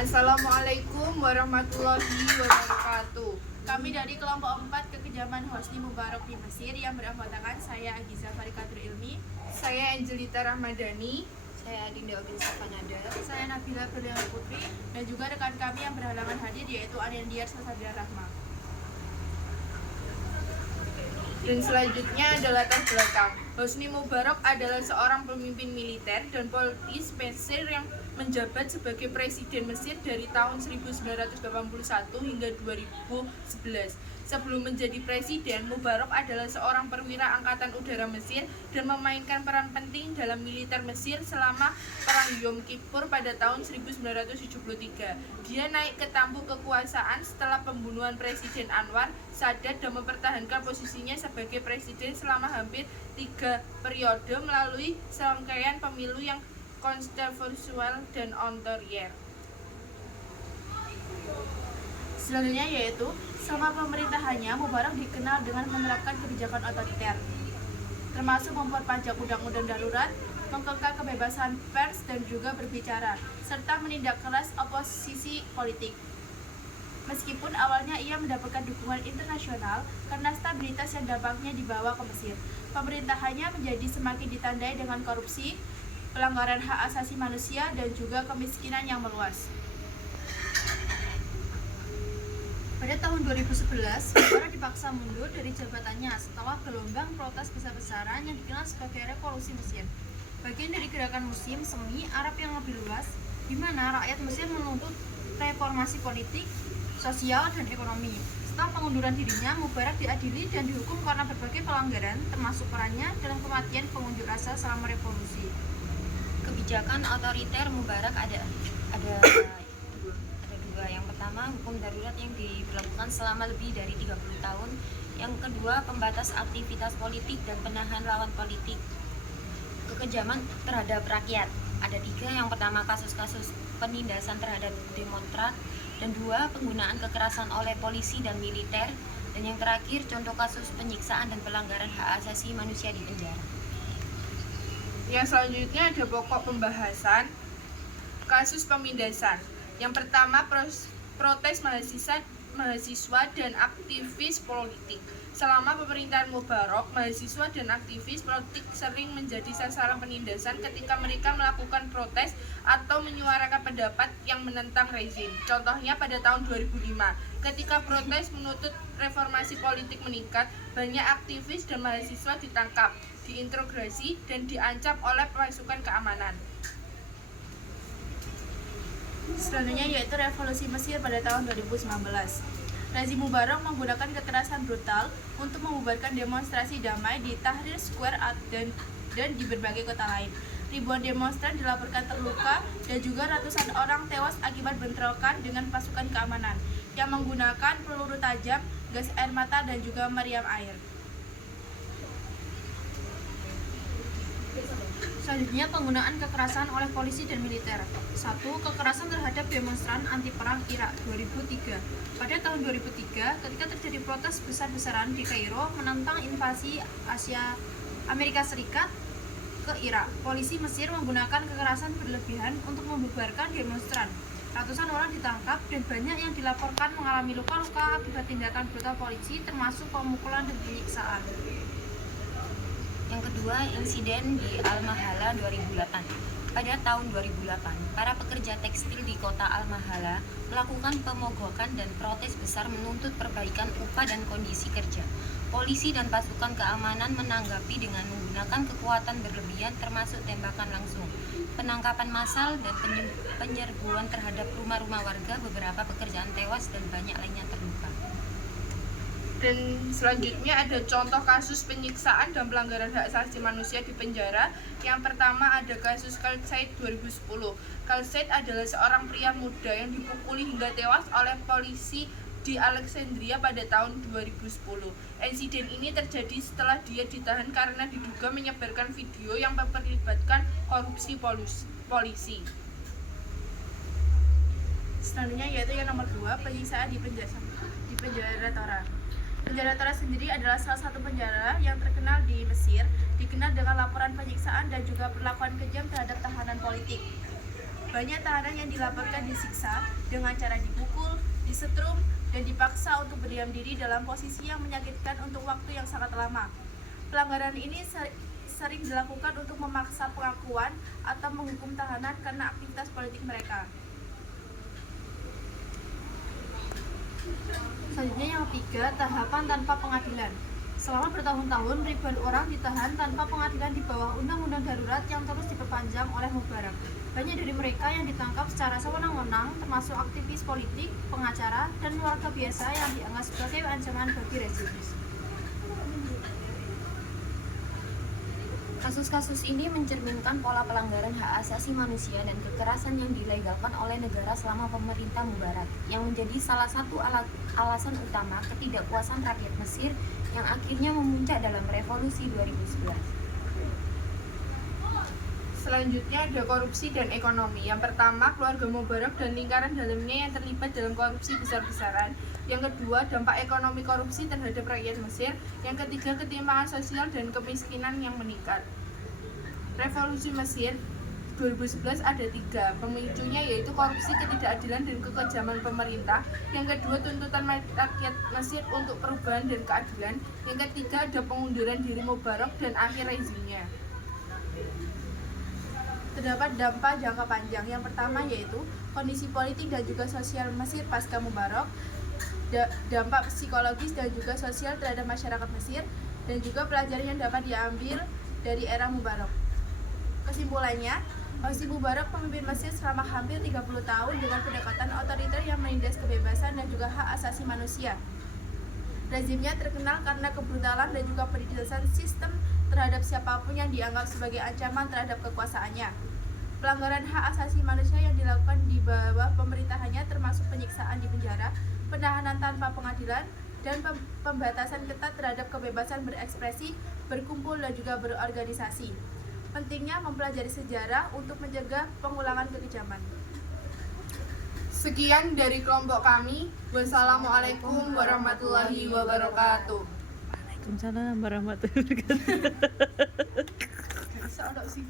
Assalamualaikum warahmatullahi wabarakatuh. Kami dari kelompok 4 Kekejaman Hosni Mubarak di Mesir yang beranggotakan saya Agiza Farikatur Ilmi, saya Angelita Rahmadani, Saya Adinda Obil Safanada. saya Nabila Berliana Putri, dan juga rekan kami yang berhalangan hadir yaitu Anandiar Sasadra Rahma. Dan selanjutnya adalah latar belakang. Hosni Mubarak adalah seorang pemimpin militer dan politis Mesir yang menjabat sebagai presiden Mesir dari tahun 1981 hingga 2011. Sebelum menjadi presiden, Mubarak adalah seorang perwira angkatan udara Mesir dan memainkan peran penting dalam militer Mesir selama Perang Yom Kippur pada tahun 1973. Dia naik ke tampuk kekuasaan setelah pembunuhan Presiden Anwar Sadat dan mempertahankan posisinya sebagai presiden selama hampir 3 periode melalui serangkaian pemilu yang kontroversial dan otoriter. Selanjutnya yaitu selama pemerintahannya Mubarak dikenal dengan menerapkan kebijakan otoriter, termasuk memperpanjang undang-undang darurat, mengekang kebebasan pers dan juga berbicara, serta menindak keras oposisi politik. Meskipun awalnya ia mendapatkan dukungan internasional karena stabilitas yang dampaknya dibawa ke Mesir, pemerintahannya menjadi semakin ditandai dengan korupsi, pelanggaran hak asasi manusia, dan juga kemiskinan yang meluas. Pada tahun 2011, Mubarak dipaksa mundur dari jabatannya setelah gelombang protes besar-besaran yang dikenal sebagai Revolusi Mesir, bagian dari gerakan musim semi Arab yang lebih luas, di mana rakyat Mesir menuntut reformasi politik, sosial, dan ekonomi. Setelah pengunduran dirinya, Mubarak diadili dan dihukum karena berbagai pelanggaran, termasuk perannya dalam kematian pengunjuk rasa selama revolusi. Kebijakan otoriter Mubarak ada dua. Yang pertama, hukum darurat yang diberlakukan selama lebih dari 30 tahun. Yang kedua, pembatas aktivitas politik dan penahan lawan politik. Kekejaman terhadap rakyat ada 3. Yang pertama, kasus-kasus penindasan terhadap demonstran, dan 2, penggunaan kekerasan oleh polisi dan militer, dan yang terakhir, contoh kasus penyiksaan dan pelanggaran hak asasi manusia di penjara. Yang selanjutnya ada pokok pembahasan kasus pemindasan. Yang pertama, protes mahasiswa dan aktivis politik. Selama pemerintahan Mubarak, mahasiswa dan aktivis politik sering menjadi sasaran penindasan ketika mereka melakukan protes atau menyuarakan pendapat yang menentang rezim. Contohnya pada tahun 2005, ketika protes menuntut reformasi politik meningkat, banyak aktivis dan mahasiswa ditangkap, diinterogasi, dan diancam oleh pasukan keamanan. Selanjutnya yaitu Revolusi Mesir pada tahun 2019. Rezim Mubarak menggunakan kekerasan brutal untuk membubarkan demonstrasi damai di Tahrir Square dan di berbagai kota lain. Ribuan demonstran dilaporkan terluka dan juga ratusan orang tewas akibat bentrokan dengan pasukan keamanan yang menggunakan peluru tajam, gas air mata, dan juga meriam air. Selanjutnya, penggunaan kekerasan oleh polisi dan militer. 1. Kekerasan terhadap demonstran anti-perang Irak 2003. Pada tahun 2003, ketika terjadi protes besar-besaran di Kairo menentang invasi Amerika Serikat ke Irak, polisi Mesir menggunakan kekerasan berlebihan untuk membubarkan demonstran. Ratusan orang ditangkap dan banyak yang dilaporkan mengalami luka-luka akibat tindakan brutal polisi, termasuk pemukulan dan penyiksaan. Yang kedua, insiden di Al-Mahala 2008. Pada tahun 2008, para pekerja tekstil di kota Al-Mahala melakukan pemogokan dan protes besar menuntut perbaikan upah dan kondisi kerja. Polisi dan pasukan keamanan menanggapi dengan menggunakan kekuatan berlebihan, termasuk tembakan langsung, penangkapan massal, dan penyerbuan terhadap rumah-rumah warga. Beberapa pekerjaan tewas dan banyak lainnya terluka. Dan selanjutnya ada contoh kasus penyiksaan dan pelanggaran hak asasi manusia di penjara. Yang pertama ada kasus Khaled Said 2010. Khaled Said adalah seorang pria muda yang dipukuli hingga tewas oleh polisi di Alexandria pada tahun 2010. Insiden ini terjadi setelah dia ditahan karena diduga menyebarkan video yang memperlibatkan korupsi polisi. Selanjutnya yaitu yang nomor 2, penyiksaan di penjara Tora. Penjara Tora sendiri adalah salah satu penjara yang terkenal di Mesir, dikenal dengan laporan penyiksaan dan juga perlakuan kejam terhadap tahanan politik. Banyak tahanan yang dilaporkan disiksa dengan cara dipukul, disetrum, dan dipaksa untuk berdiam diri dalam posisi yang menyakitkan untuk waktu yang sangat lama. Pelanggaran ini sering dilakukan untuk memaksa pengakuan atau menghukum tahanan karena aktivitas politik mereka. Selanjutnya yang ketiga, tahapan tanpa pengadilan. Selama bertahun-tahun, ribuan orang ditahan tanpa pengadilan di bawah undang-undang darurat yang terus diperpanjang oleh Mubarak. Banyak dari mereka yang ditangkap secara sewenang-wenang, termasuk aktivis politik, pengacara, dan warga biasa yang dianggap sebagai ancaman bagi rezim. Kasus-kasus ini mencerminkan pola pelanggaran hak asasi manusia dan kekerasan yang dilegalkan oleh negara selama pemerintah Mubarak, yang menjadi salah satu alasan utama ketidakpuasan rakyat Mesir yang akhirnya memuncak dalam revolusi 2011. Selanjutnya ada korupsi dan ekonomi. Yang pertama, keluarga Mubarak dan lingkaran dalamnya yang terlibat dalam korupsi besar-besaran. Yang kedua, dampak ekonomi korupsi terhadap rakyat Mesir. Yang ketiga, ketimpangan sosial dan kemiskinan yang meningkat. Revolusi Mesir 2011 ada 3. Pemicunya yaitu korupsi, ketidakadilan, dan kekejaman pemerintah. Yang kedua, tuntutan rakyat Mesir untuk perubahan dan keadilan. Yang ketiga, ada pengunduran diri Mubarak dan akhir rezimnya. Terdapat dampak jangka panjang. Yang pertama yaitu kondisi politik dan juga sosial Mesir pasca Mubarak, dampak psikologis dan juga sosial terhadap masyarakat Mesir, dan juga pelajaran yang dapat diambil dari era Mubarak. Kesimpulannya, Hosni Mubarak pemimpin Mesir selama hampir 30 tahun dengan pendekatan otoriter yang menindas kebebasan dan juga hak asasi manusia. Rezimnya terkenal karena kebrutalan dan juga penindasan sistem terhadap siapapun yang dianggap sebagai ancaman terhadap kekuasaannya. Pelanggaran hak asasi manusia yang dilakukan di bawah pemerintahannya termasuk penyiksaan di penjara, penahanan tanpa pengadilan, dan pembatasan ketat terhadap kebebasan berekspresi, berkumpul, dan juga berorganisasi. Pentingnya mempelajari sejarah untuk mencegah pengulangan kekejaman. Sekian dari kelompok kami. Wassalamualaikum warahmatullahi wabarakatuh. Waalaikumsalam warahmatullahi wabarakatuh. Soalnya sih